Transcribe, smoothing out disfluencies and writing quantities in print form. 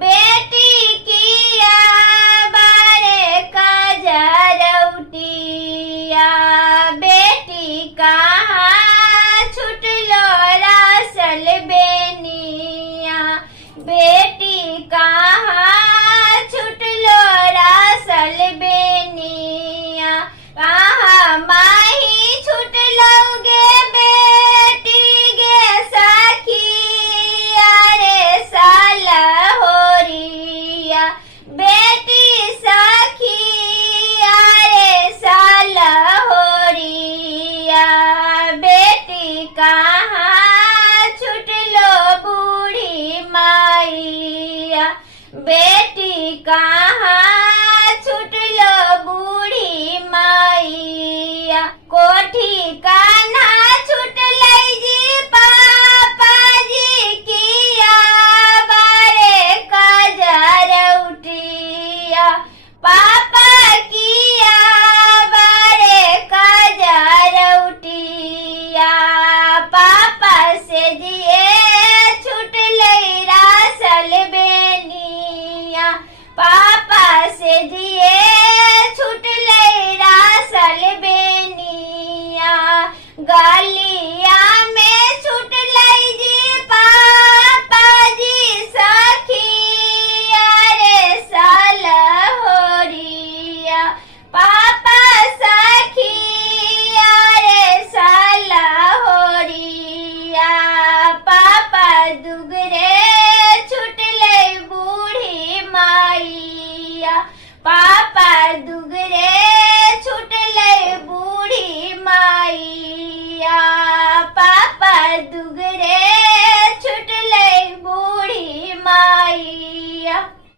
बेटी किया बारे कजरौटिया, बेटी कहाँ छुटलो रासल बेनिया, बेटी कहाँ छुटलो रासल बेनिया, कहाँ माही छुटलोगे बेटी गे सखिया रे साल होरिया, बेटी सखिया रे साल होरिया, बेटी कहाँ छुटलो बूढ़ी माइया, बेटी कहाँ छुटलो बूढ़ी माइया, कोठी कान्हा छुटलै जी पापा जी किया बारे कजरौटिया, पापा किया बारे कजरौटिया, पापा से जिए छुटलै रासल बेनिया, पापा से जिए छुटलै रासल बेनिया, गलिया में छुटलै जी पापा जी सखिया रे साल होरिया, पापा सखिया रे साल होरिया, पापा दुगरे छुटलै बूढ़ी माइया, पापा दुगरे छुटलै बूढ़ी माइया।